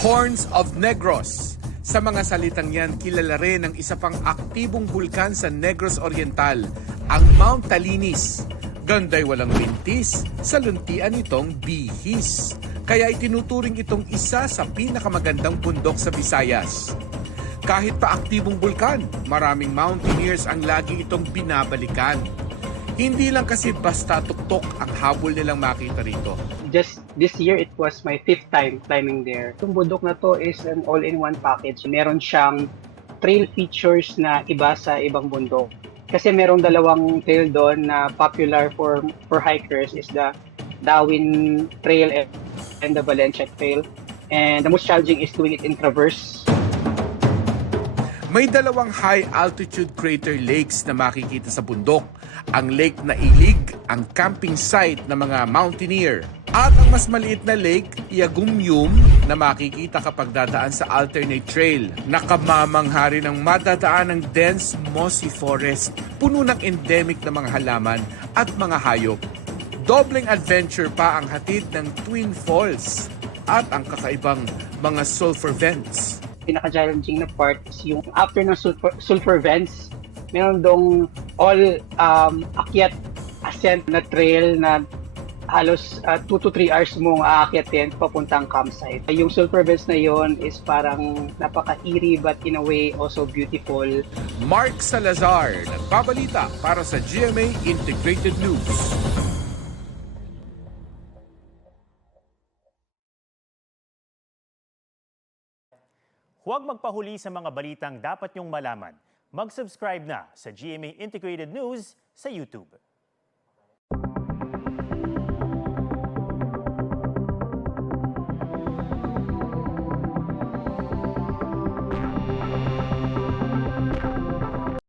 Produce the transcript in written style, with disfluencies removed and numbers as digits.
Horns of Negros. Sa mga salitang yan, kilala rin ang isa pang aktibong bulkan sa Negros Oriental, ang Mount Talinis. Ganday walang bintis, sa luntian itong bihis. Kaya itinuturing itong isa sa pinakamagandang bundok sa Visayas. Kahit pa aktibong bulkan, maraming mountaineers ang lagi itong binabalikan. Hindi lang kasi basta tuktok ang habol nilang makita rito. Just this year, it was my 5th time climbing there. Itong bundok na to is an all-in-one package. Meron siyang trail features na iba sa ibang bundok. Kasi merong dalawang trail doon na popular for hikers is the Darwin Trail and the Valencia Trail. And the most challenging is doing it in traverse. May dalawang high-altitude crater lakes na makikita sa bundok. Ang Lake na Ilig, ang camping site ng mga mountaineer. At ang mas maliit na lake, Yagumyum, na makikita kapag dadaan sa alternate trail. Nakamamangha rin ang madadaan ng dense mossy forest, puno ng endemic na mga halaman at mga hayop. Dobleng adventure pa ang hatid ng Twin Falls at ang kakaibang mga sulfur vents. Pinaka-challenging na part is yung after ng sulfur vents, meron dong all akyat ascent na trail na halos 2 to 3 hours mong aakyatin papuntang campsite. Yung sulfur vents na yon is parang napaka-eerie but in a way also beautiful. Mark Salazar, nagbabalita para sa GMA Integrated News. Huwag magpahuli sa mga balitang dapat niyong malaman. Mag-subscribe na sa GMA Integrated News sa YouTube.